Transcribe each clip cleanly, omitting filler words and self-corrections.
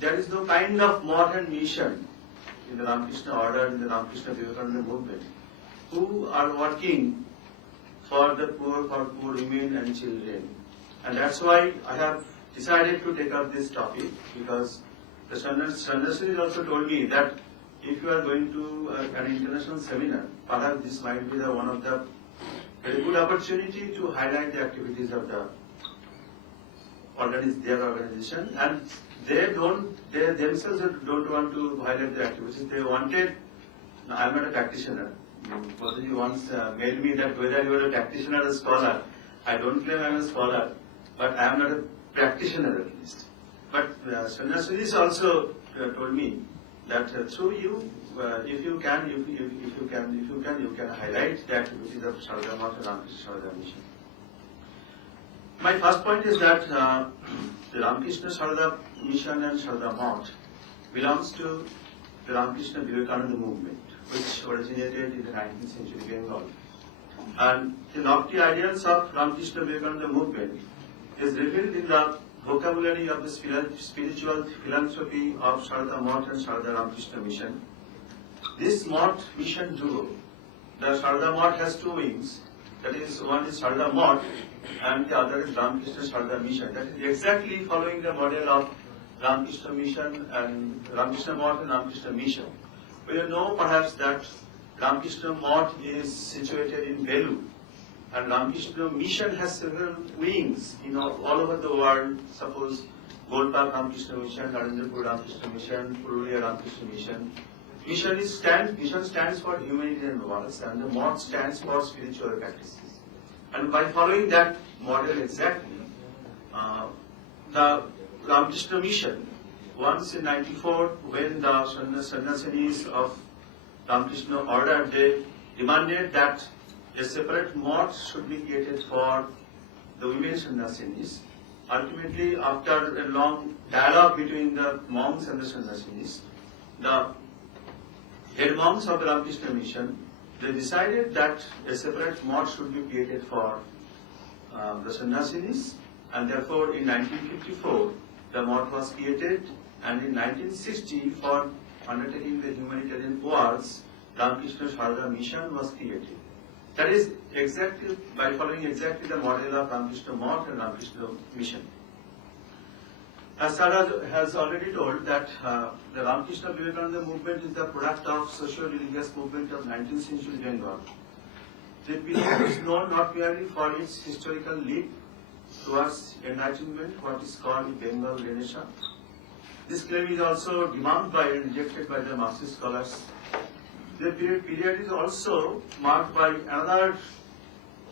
there is no kind of modern mission in the Ramakrishna order, in the Ramakrishna Vivekananda movement, who are working for the poor, for poor women and children. And that's why I have decided to take up this topic, because the Sannyasini also told me that if you are going to an international seminar, perhaps this might be one of the very good opportunity to highlight the activities of the their organization, and they themselves don't want to highlight the activities. They wanted. I am not a practitioner. Both of you once mailed me that whether you are a practitioner or a scholar. I don't claim I am a scholar, but I am not a practitioner at least. But Sannyasis also told me that through you, if you can highlight the activities of Sharada Math and Ramakrishna Sharada Mission. My first point is that the Ramakrishna Sharada Mission and Sharada Math belongs to the Ramakrishna Vivekananda movement, which originated in the 19th century Bengal. And the lofty ideals of Ramakrishna Vivekananda movement is revealed in the vocabulary of the spiritual philanthropy of Sharada Math and Sharada Ramakrishna Mission. This Math mission duo, the Sharada Math has two wings. That is, one is Sharada Math and the other is Ramakrishna Sharada Mission. That is exactly following the model of Ramakrishna Mission and Ramakrishna Math and Ramakrishna Mission. We know perhaps that Ramakrishna Math is situated in Belu, and Ramakrishna Mission has several wings, all over the world. Suppose Golpark Ramakrishna Mission, Narendrapur Ramakrishna Mission, Purulia Ramakrishna Mission. Mission stands for humanitarian works, and the Math stands for spiritual practices. And by following that model exactly, the Ramakrishna Mission, once in '94, when the Sannyasis of Ramakrishna order, they demanded that a separate Math should be created for the women Sannyasis. Ultimately, after a long dialogue between the monks and the Sannyasis, the head monks of the Ramakrishna Mission, they decided that a separate Math should be created for the Sannyasis, and therefore in 1954 the Math was created, and in 1960 for undertaking the humanitarian works, Ramakrishna Sharada Mission was created. That is exactly by following exactly the model of Ramakrishna Math and Ramakrishna Mission. As Sarah has already told that the Ramakrishna Vivekananda movement is the product of socio-religious movement of 19th century Bengal. The period is known not merely for its historical leap towards enlightenment, what is called Bengal Renaissance. This claim is also debunked by and rejected by the Marxist scholars. The period is also marked by another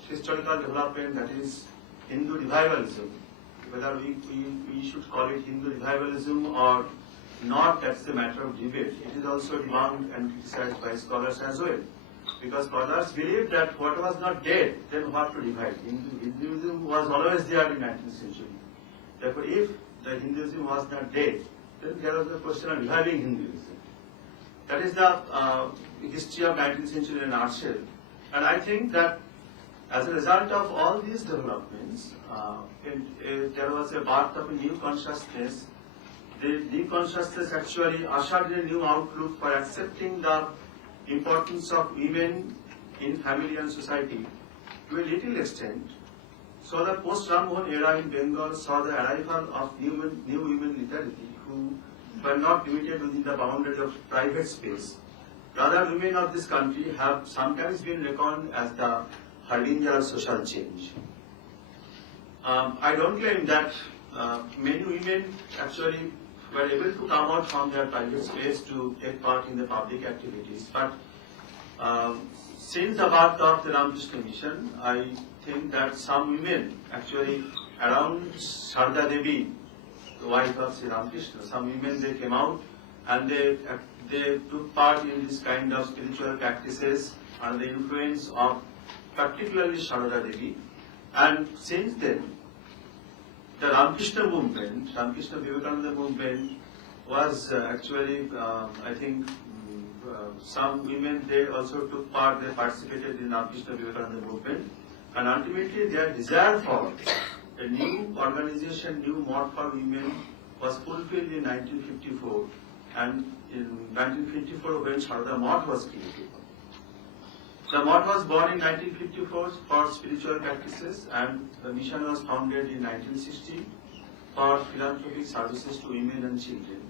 historical development, that is Hindu revivalism. Whether we should call it Hindu revivalism or not, that's a matter of debate. It is also debunked and criticized by scholars as well. Because scholars believe that what was not dead, then what to revive? Hinduism was always there in 19th century. Therefore, if the Hinduism was not dead, then there was a question of reviving Hinduism. That is the history of 19th century in a nutshell. And I think that as a result of all these developments, there was a birth of a new consciousness. The new consciousness actually ushered in a new outlook for accepting the importance of women in family and society to a little extent. So the post-Ram Mohan era in Bengal saw the arrival of new women literally who were not limited within the boundaries of private space. Rather, women of this country have sometimes been reckoned as the harbinger of social change. I don't claim that many women actually were able to come out from their private space to take part in the public activities. But since the birth of the Ramakrishna Mission, I think that some women actually around Sharda Devi, the wife of Sri Ramakrishna, some women they came out and they took part in this kind of spiritual practices under the influence of particularly Sharda Devi. And since then, the Ramakrishna movement, Ramakrishna Vivekananda movement was actually, I think, some women, they also took part, they participated in Ramakrishna Vivekananda movement. And ultimately their desire for a new organization, new mode for women was fulfilled in 1954, and in 1954 when Sharda Math was created. The Math was born in 1954 for spiritual practices, and the mission was founded in 1960 for philanthropic services to women and children,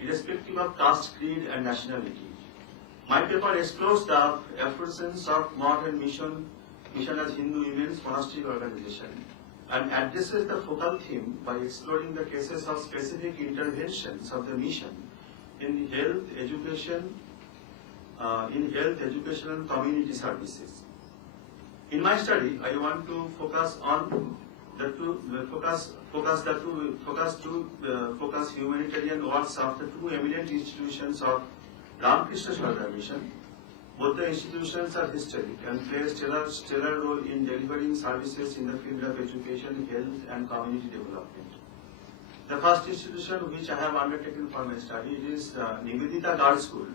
irrespective of caste, creed, and nationality. My paper explores the effervescence of Math and mission as Hindu women's monastic organization, and addresses the focal theme by exploring the cases of specific interventions of the mission in health, education, and community services. In my study, I want to focus humanitarian works of the two eminent institutions of Ramakrishna Sharda Mission. Both the institutions are historic and play a stellar role in delivering services in the field of education, health, and community development. The first institution which I have undertaken for my study is Nivedita Girls School,